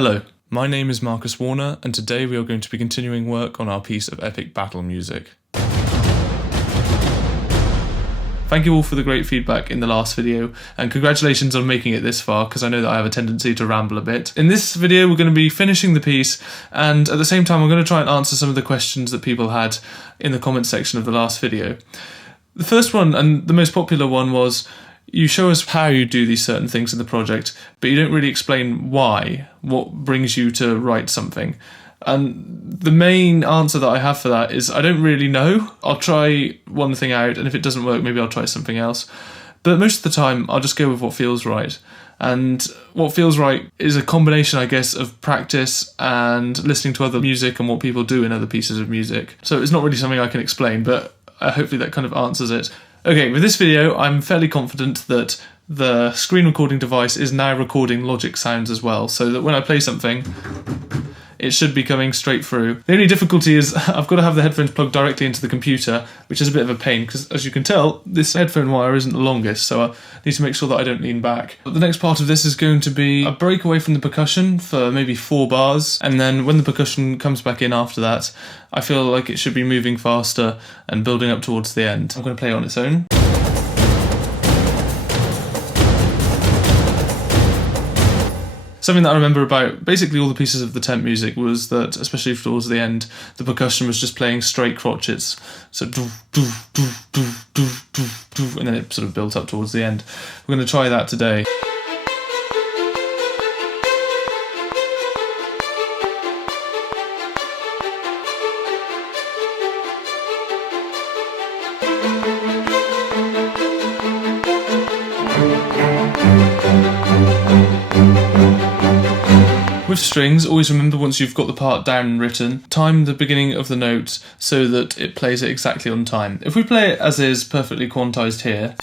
Hello, my name is Marcus Warner, and today we are going to be continuing work on our piece of epic battle music. Thank you all for the great feedback in the last video, and congratulations on making it this far, because I know that I have a tendency to ramble a bit. In this video we're going to be finishing the piece, and at the same time I'm going to try and answer some of the questions that people had in the comment section of the last video. The first one, and the most popular one, was you show us how you do these certain things in the project, but you don't really explain why, what brings you to write something. And the main answer that I have for that is I don't really know. I'll try one thing out, and if it doesn't work, maybe I'll try something else. But most of the time, I'll just go with what feels right. And what feels right is a combination, I guess, of practice and listening to other music and what people do in other pieces of music. So it's not really something I can explain, but hopefully that kind of answers it. Okay, with this video, I'm fairly confident that the screen recording device is now recording Logic sounds as well, so that when I play something, it should be coming straight through. The only difficulty is I've got to have the headphones plugged directly into the computer, which is a bit of a pain, because as you can tell, this headphone wire isn't the longest, so I need to make sure that I don't lean back. But the next part of this is going to be a break away from the percussion for maybe 4 bars, and then when the percussion comes back in after that, I feel like it should be moving faster and building up towards the end. I'm going to play it on its own. Something that I remember about basically all the pieces of the temp music was that, especially towards the end, the percussion was just playing straight crotchets. So doof, doof, doof, doof, doof, doof, doof, and then it sort of built up towards the end. We're going to try that today. With strings, always remember, once you've got the part down and written, time the beginning of the note so that it plays it exactly on time. If we play it as is, perfectly quantized here,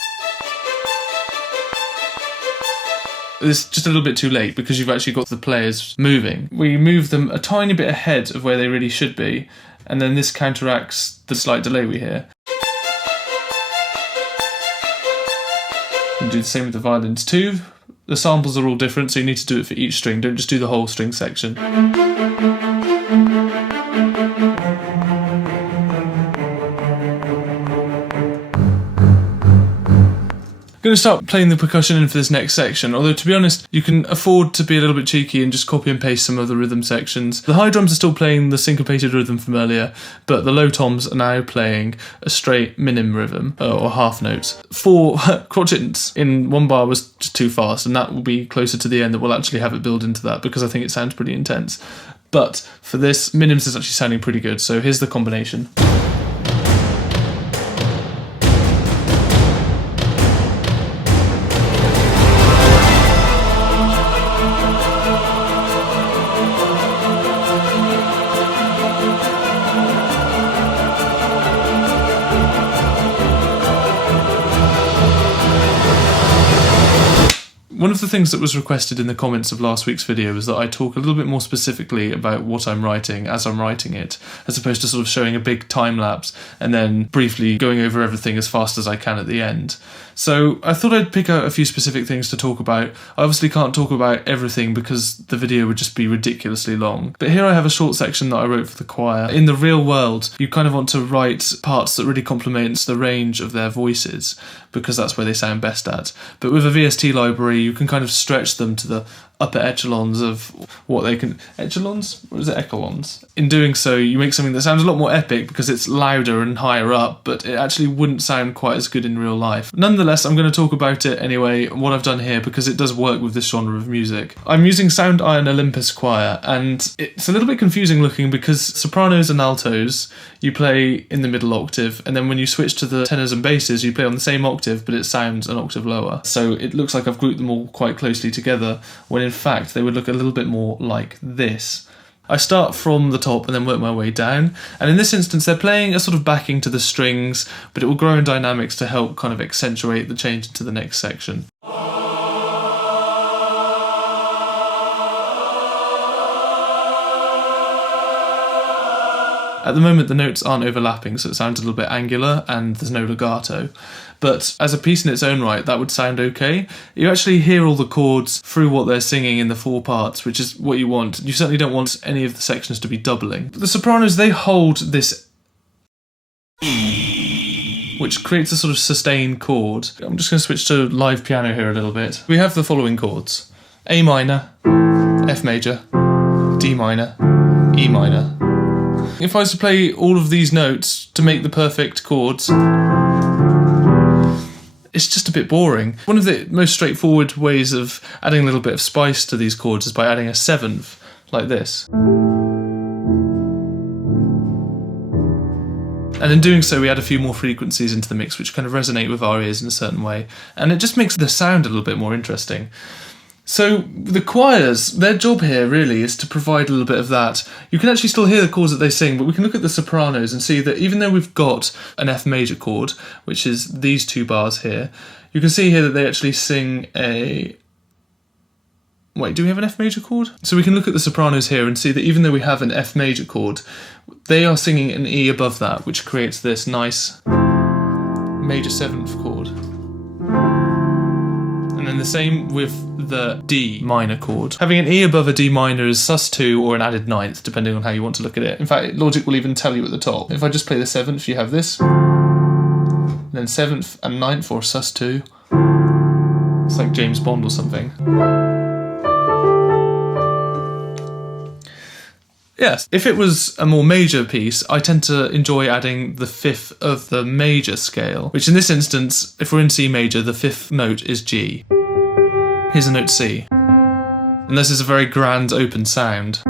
it's just a little bit too late because you've actually got the players moving. We move them a tiny bit ahead of where they really should be, and then this counteracts the slight delay we hear. And do the same with the violins too. The samples are all different, so you need to do it for each string. Don't just do the whole string section. I'm going to start playing the percussion in for this next section, although to be honest, you can afford to be a little bit cheeky and just copy and paste some of the rhythm sections. The high drums are still playing the syncopated rhythm from earlier, but the low toms are now playing a straight minim rhythm, or half notes. 4 crotchets in 1 bar was just too fast, and that will be closer to the end that we'll actually have it build into that, because I think it sounds pretty intense. But for this, minims is actually sounding pretty good, so here's the combination. One of the things that was requested in the comments of last week's video was that I talk a little bit more specifically about what I'm writing as I'm writing it, as opposed to sort of showing a big time lapse and then briefly going over everything as fast as I can at the end. So I thought I'd pick out a few specific things to talk about. I obviously can't talk about everything because the video would just be ridiculously long. But here I have a short section that I wrote for the choir. In the real world, you kind of want to write parts that really complements the range of their voices, because that's where they sound best at. But with a VST library, you can kind of stretch them to the upper echelons of what they can... Echelons? Or is it echelons? In doing so, you make something that sounds a lot more epic because it's louder and higher up, but it actually wouldn't sound quite as good in real life. Nonetheless, I'm going to talk about it anyway, what I've done here, because it does work with this genre of music. I'm using Sound Iron Olympus Choir, and it's a little bit confusing looking because sopranos and altos, you play in the middle octave, and then when you switch to the tenors and basses, you play on the same octave, but it sounds an octave lower. So it looks like I've grouped them all quite closely together, when in fact they would look a little bit more like this. I start from the top and then work my way down, and in this instance they're playing a sort of backing to the strings, but it will grow in dynamics to help kind of accentuate the change into the next section. At the moment the notes aren't overlapping, so it sounds a little bit angular and there's no legato. But as a piece in its own right, that would sound okay. You actually hear all the chords through what they're singing in the 4 parts, which is what you want. You certainly don't want any of the sections to be doubling. But the sopranos, they hold this which creates a sort of sustained chord. I'm just going to switch to live piano here a little bit. We have the following chords: A minor, F major, D minor, E minor. If I was to play all of these notes to make the perfect chords, it's just a bit boring. One of the most straightforward ways of adding a little bit of spice to these chords is by adding a 7th, like this. And in doing so, we add a few more frequencies into the mix which kind of resonate with our ears in a certain way, and it just makes the sound a little bit more interesting. So the choirs, their job here really is to provide a little bit of that. You can actually still hear the chords that they sing, but we can look at the sopranos and see that even though we've got an F major chord, which is these 2 bars here, you can see here that they actually sing a... Wait, do we have an F major chord? So we can look at the sopranos here and see that even though we have an F major chord, they are singing an E above that, which creates this nice major 7th chord. And then the same with the D minor chord. Having an E above a D minor is sus2 or an added 9th, depending on how you want to look at it. In fact, Logic will even tell you at the top. If I just play the 7th, you have this. And then 7th and 9th, or sus2. It's like James Bond or something. Yes, if it was a more major piece, I tend to enjoy adding the 5th of the major scale, which in this instance, if we're in C major, the 5th note is G. Here's a note C. And this is a very grand open sound.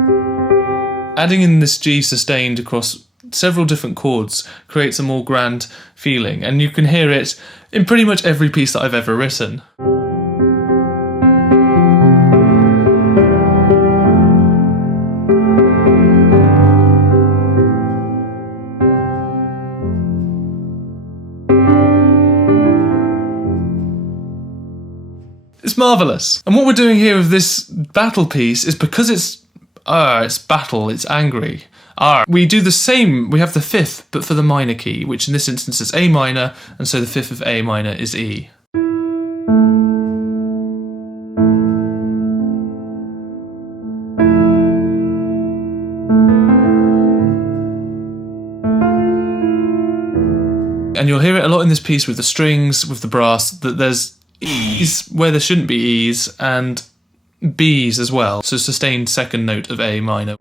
Adding in this G sustained across several different chords creates a more grand feeling, and you can hear it in pretty much every piece that I've ever written. It's marvellous. And what we're doing here with this battle piece is because it's battle, it's angry. We do the same, we have the 5th, but for the minor key, which in this instance is A minor, and so the 5th of A minor is E. And you'll hear it a lot in this piece with the strings, with the brass, that there's E's where there shouldn't be E's, and B's as well, so sustained 2nd note of A minor.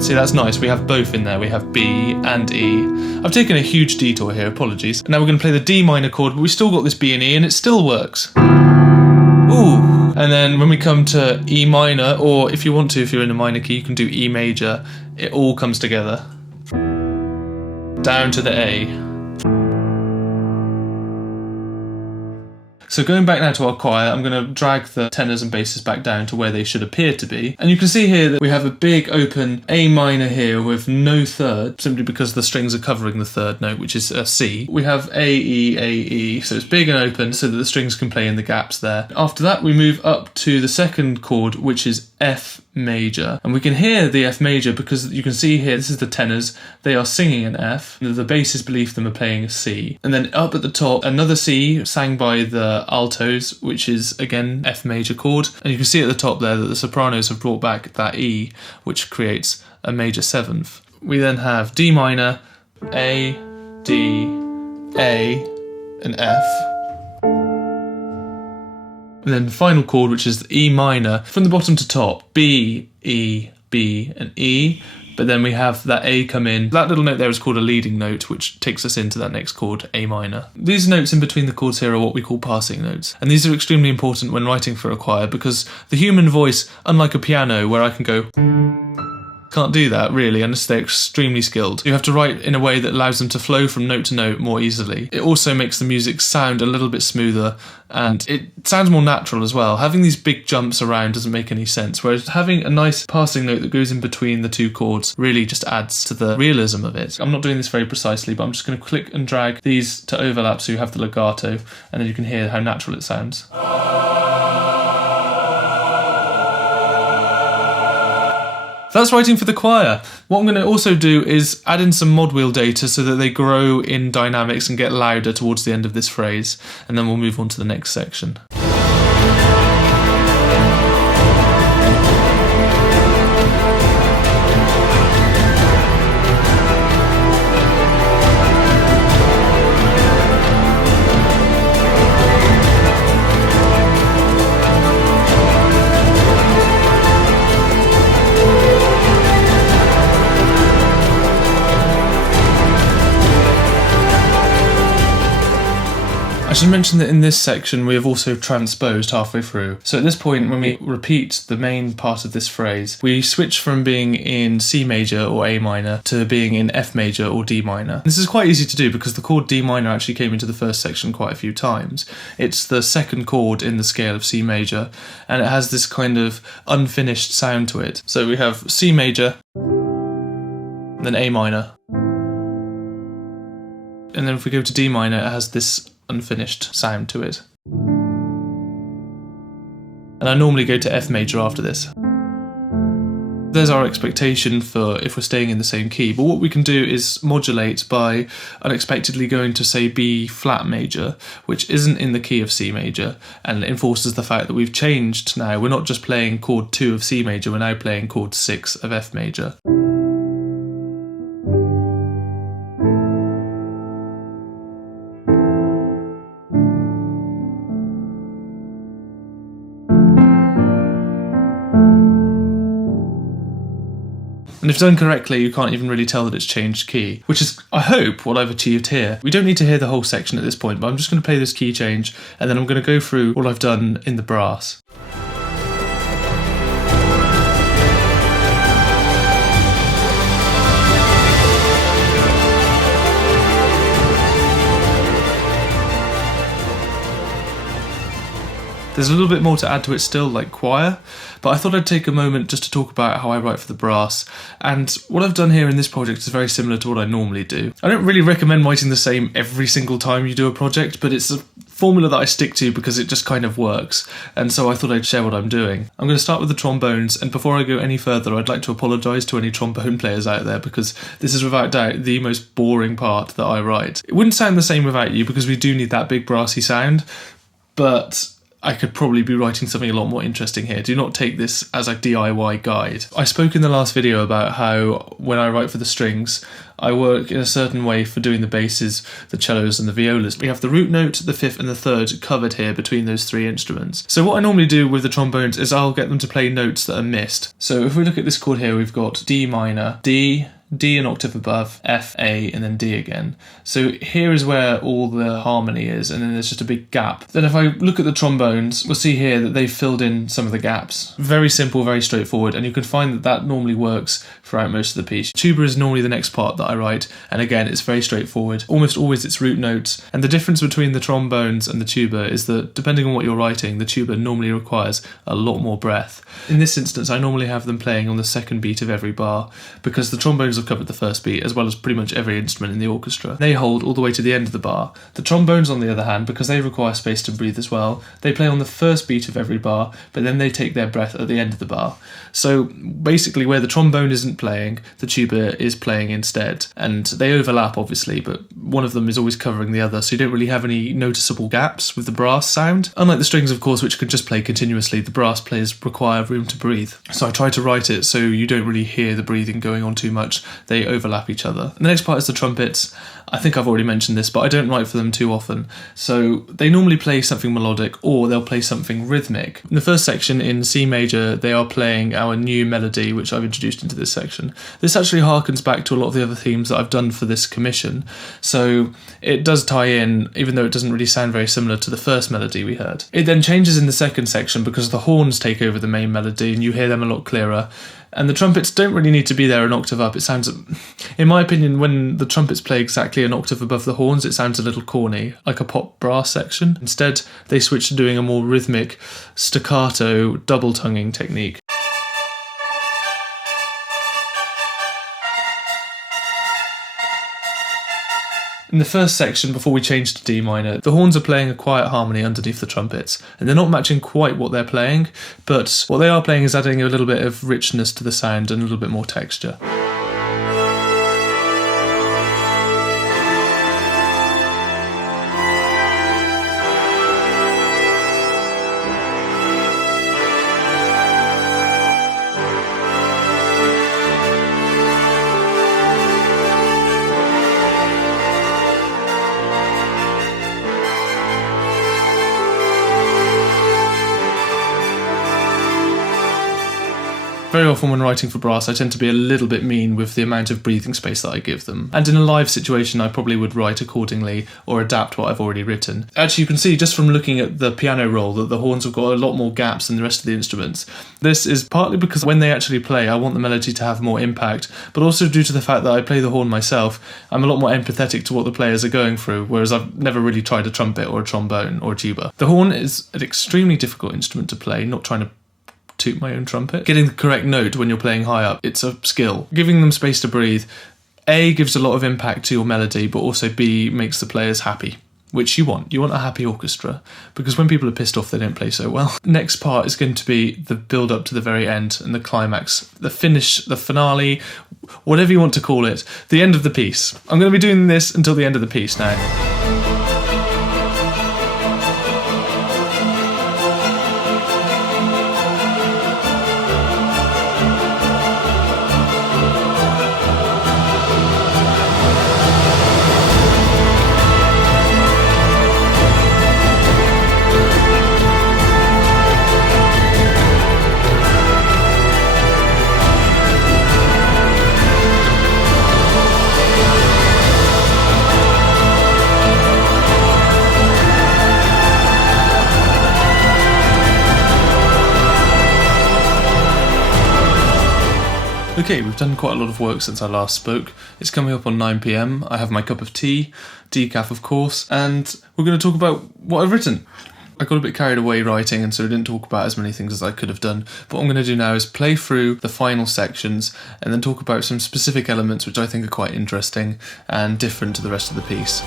See, that's nice, we have both in there, we have B and E. I've taken a huge detour here, apologies. Now we're going to play the D minor chord, but we've still got this B and E, and it still works. Ooh! And then when we come to E minor, or if you want to, if you're in a minor key, you can do E major, it all comes together. Down to the A. So going back now to our choir, I'm going to drag the tenors and basses back down to where they should appear to be. And you can see here that we have a big open A minor here with no 3rd, simply because the strings are covering the 3rd note, which is a C. We have A, E, so it's big and open so that the strings can play in the gaps there. After that, we move up to the 2nd chord, which is F major. And we can hear the F major because you can see here, this is the tenors, they are singing an F, and the basses beneath them are playing a C. And then up at the top, another C sang by the altos, which is again F major chord. And you can see at the top there that the sopranos have brought back that E, which creates a major 7th. We then have D minor, A, D, A, and F. And then the final chord, which is E minor, from the bottom to top, B, E, B, and E. But then we have that A come in. That little note there is called a leading note, which takes us into that next chord, A minor. These notes in between the chords here are what we call passing notes. And these are extremely important when writing for a choir because the human voice, unlike a piano where I can go, can't do that really unless they're extremely skilled. You have to write in a way that allows them to flow from note to note more easily. It also makes the music sound a little bit smoother and it sounds more natural as well. Having these big jumps around doesn't make any sense, whereas having a nice passing note that goes in between the 2 chords really just adds to the realism of it. I'm not doing this very precisely, but I'm just going to click and drag these to overlap so you have the legato and then you can hear how natural it sounds. That's writing for the choir. What I'm going to also do is add in some mod wheel data so that they grow in dynamics and get louder towards the end of this phrase, and then we'll move on to the next section. I should mention that in this section we have also transposed halfway through. So at this point, when we repeat the main part of this phrase, we switch from being in C major or A minor to being in F major or D minor. This is quite easy to do because the chord D minor actually came into the first section quite a few times. It's the second chord in the scale of C major, and it has this kind of unfinished sound to it. So we have C major, then A minor, and then if we go to D minor, it has this unfinished sound to it. And I normally go to F major after this. There's our expectation for if we're staying in the same key, but what we can do is modulate by unexpectedly going to, say, B flat major, which isn't in the key of C major, and it enforces the fact that we've changed now. We're not just playing chord 2 of C major, we're now playing chord 6 of F major. And if done correctly, you can't even really tell that it's changed key, which is, I hope, what I've achieved here. We don't need to hear the whole section at this point, but I'm just going to play this key change, and then I'm going to go through what I've done in the brass. There's a little bit more to add to it still, like choir, but I thought I'd take a moment just to talk about how I write for the brass, and what I've done here in this project is very similar to what I normally do. I don't really recommend writing the same every single time you do a project, but it's a formula that I stick to because it just kind of works, and so I thought I'd share what I'm doing. I'm going to start with the trombones, and before I go any further, I'd like to apologise to any trombone players out there because this is without doubt the most boring part that I write. It wouldn't sound the same without you because we do need that big brassy sound, but I could probably be writing something a lot more interesting here. Do not take this as a DIY guide. I spoke in the last video about how when I write for the strings, I work in a certain way for doing the basses, the cellos and the violas. We have the root note, the fifth and the third covered here between those three instruments. So what I normally do with the trombones is I'll get them to play notes that are missed. So if we look at this chord here, we've got D minor, D an octave above, F, A, and then D again. So here is where all the harmony is, and then there's just a big gap. Then if I look at the trombones, we'll see here that they've filled in some of the gaps. Very simple, very straightforward, and you can find that that normally works throughout most of the piece. Tuba is normally the next part that I write, and again, it's very straightforward. Almost always it's root notes, and the difference between the trombones and the tuba is that depending on what you're writing, the tuba normally requires a lot more breath. In this instance, I normally have them playing on the second beat of every bar, because the trombones have covered the first beat, as well as pretty much every instrument in the orchestra. They hold all the way to the end of the bar. The trombones, on the other hand, because they require space to breathe as well, they play on the first beat of every bar, but then they take their breath at the end of the bar. So basically, where the trombone isn't playing, the tuba is playing instead, and they overlap obviously, but one of them is always covering the other, so you don't really have any noticeable gaps with the brass sound. Unlike the strings, of course, which can just play continuously, the brass players require room to breathe. So I try to write it so you don't really hear the breathing going on too much. They overlap each other. The next part is the trumpets. I think I've already mentioned this, but I don't write for them too often. So they normally play something melodic, or they'll play something rhythmic. In the first section in C major, they are playing our new melody, which I've introduced into this section. This actually harkens back to a lot of the other themes that I've done for this commission. So it does tie in, even though it doesn't really sound very similar to the first melody we heard. It then changes in the second section because the horns take over the main melody and you hear them a lot clearer. And the trumpets don't really need to be there an octave up. It sounds, in my opinion, when the trumpets play exactly an octave above the horns, it sounds a little corny, like a pop brass section. Instead, they switch to doing a more rhythmic, staccato, double tonguing technique. In the first section, before we change to D minor, the horns are playing a quiet harmony underneath the trumpets, and they're not matching quite what they're playing, but what they are playing is adding a little bit of richness to the sound and a little bit more texture. Very often when writing for brass, I tend to be a little bit mean with the amount of breathing space that I give them. And in a live situation, I probably would write accordingly or adapt what I've already written. Actually, you can see just from looking at the piano roll that the horns have got a lot more gaps than the rest of the instruments. This is partly because when they actually play, I want the melody to have more impact, but also due to the fact that I play the horn myself, I'm a lot more empathetic to what the players are going through, whereas I've never really tried a trumpet or a trombone or a tuba. The horn is an extremely difficult instrument to play, not trying to toot my own trumpet. Getting the correct note when you're playing high up, it's a skill. Giving them space to breathe, A, gives a lot of impact to your melody, but also B, makes the players happy, which you want. You want a happy orchestra, because when people are pissed off, they don't play so well. Next part is going to be the build up to the very end and the climax, the finish, the finale, whatever you want to call it, the end of the piece. I'm going to be doing this until the end of the piece now. Okay, we've done quite a lot of work since I last spoke. It's coming up on 9 PM. I have my cup of tea, decaf of course, and we're going to talk about what I've written. I got a bit carried away writing and so I didn't talk about as many things as I could have done. But what I'm going to do now is play through the final sections and then talk about some specific elements which I think are quite interesting and different to the rest of the piece.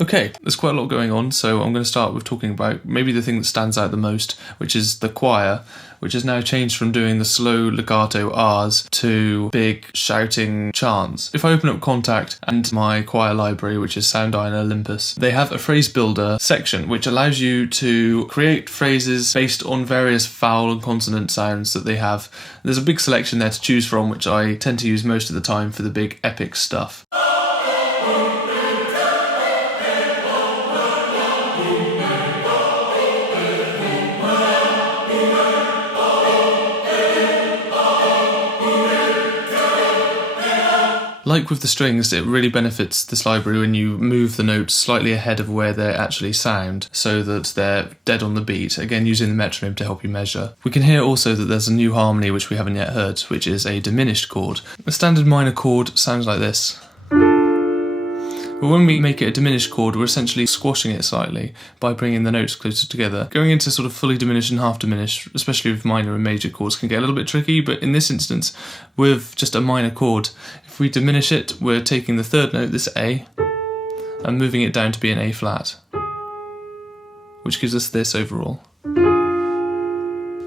Okay, there's quite a lot going on, so I'm going to start with talking about maybe the thing that stands out the most, which is the choir, which has now changed from doing the slow legato R's to big shouting chants. If I open up Contact and my choir library, which is Soundyne Olympus, they have a phrase builder section, which allows you to create phrases based on various vowel and consonant sounds that they have. There's a big selection there to choose from, which I tend to use most of the time for the big epic stuff. Like with the strings, it really benefits this library when you move the notes slightly ahead of where they actually sound, so that they're dead on the beat, again using the metronome to help you measure. We can hear also that there's a new harmony which we haven't yet heard, which is a diminished chord. A standard minor chord sounds like this. But when we make it a diminished chord, we're essentially squashing it slightly by bringing the notes closer together. Going into sort of fully diminished and half diminished, especially with minor and major chords, can get a little bit tricky, but in this instance, with just a minor chord, if we diminish it, we're taking the third note, this A, and moving it down to be an A flat, which gives us this overall.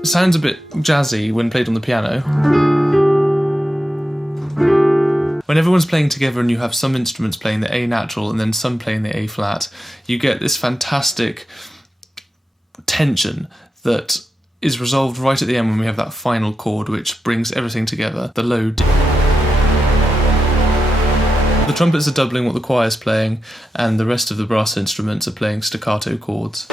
It sounds a bit jazzy when played on the piano. When everyone's playing together and you have some instruments playing the A natural and then some playing the A flat, you get this fantastic tension that is resolved right at the end when we have that final chord which brings everything together, the low D. The trumpets are doubling what the choir's playing, and the rest of the brass instruments are playing staccato chords.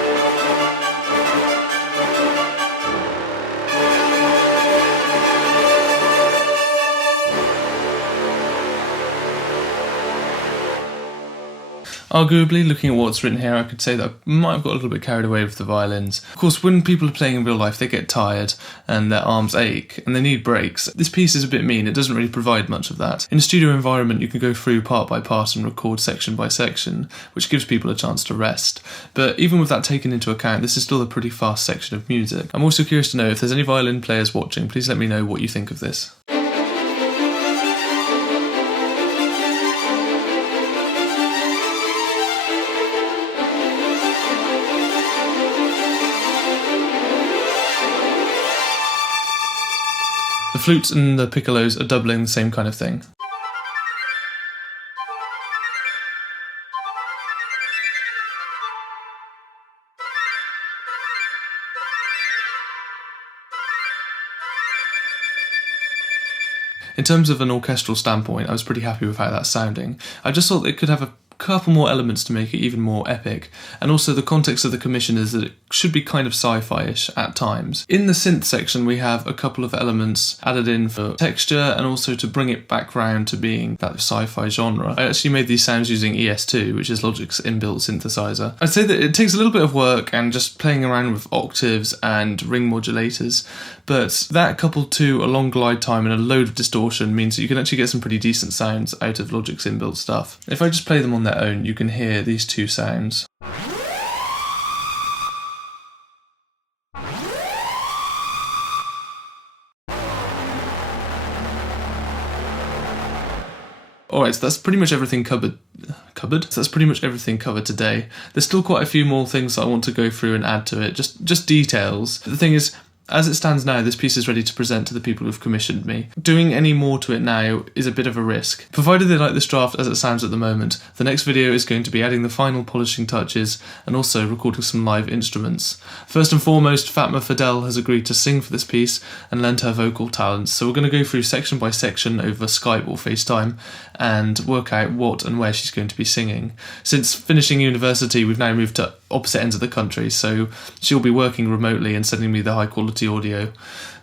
Arguably, looking at what's written here, I could say that I might have got a little bit carried away with the violins. Of course, when people are playing in real life, they get tired and their arms ache and they need breaks. This piece is a bit mean, it doesn't really provide much of that. In a studio environment, you can go through part by part and record section by section, which gives people a chance to rest. But even with that taken into account, this is still a pretty fast section of music. I'm also curious to know if there's any violin players watching, please let me know what you think of this. The flutes and the piccolos are doubling the same kind of thing. In terms of an orchestral standpoint, I was pretty happy with how that's sounding. I just thought it could have a couple more elements to make it even more epic, and also the context of the commission is that it should be kind of sci-fi-ish at times. In the synth section we have a couple of elements added in for texture and also to bring it back round to being that sci-fi genre. I actually made these sounds using ES2, which is Logic's inbuilt synthesizer. I'd say that it takes a little bit of work and just playing around with octaves and ring modulators, but that coupled to a long glide time and a load of distortion means that you can actually get some pretty decent sounds out of Logic's inbuilt stuff. If I just play them on their own, you can hear these two sounds. Alright, so that's pretty much everything covered. So that's pretty much everything covered today. There's still quite a few more things that I want to go through and add to it, just details. The thing is, as it stands now, this piece is ready to present to the people who've commissioned me. Doing any more to it now is a bit of a risk. Provided they like this draft as it sounds at the moment, the next video is going to be adding the final polishing touches and also recording some live instruments. First and foremost, Fatma Fadel has agreed to sing for this piece and lend her vocal talents, so we're going to go through section by section over Skype or FaceTime and work out what and where she's going to be singing. Since finishing university, we've now moved to opposite ends of the country, so she'll be working remotely and sending me the high quality audio.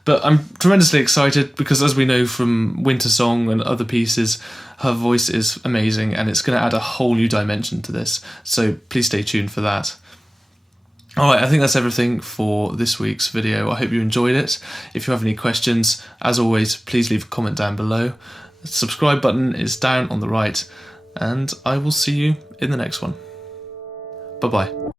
But I'm tremendously excited because, as we know from Winter Song and other pieces, her voice is amazing and it's going to add a whole new dimension to this, so please stay tuned for that. Alright, I think that's everything for this week's video. I hope you enjoyed it. If you have any questions, as always, please leave a comment down below. The subscribe button is down on the right, and I will see you in the next one. Bye-bye.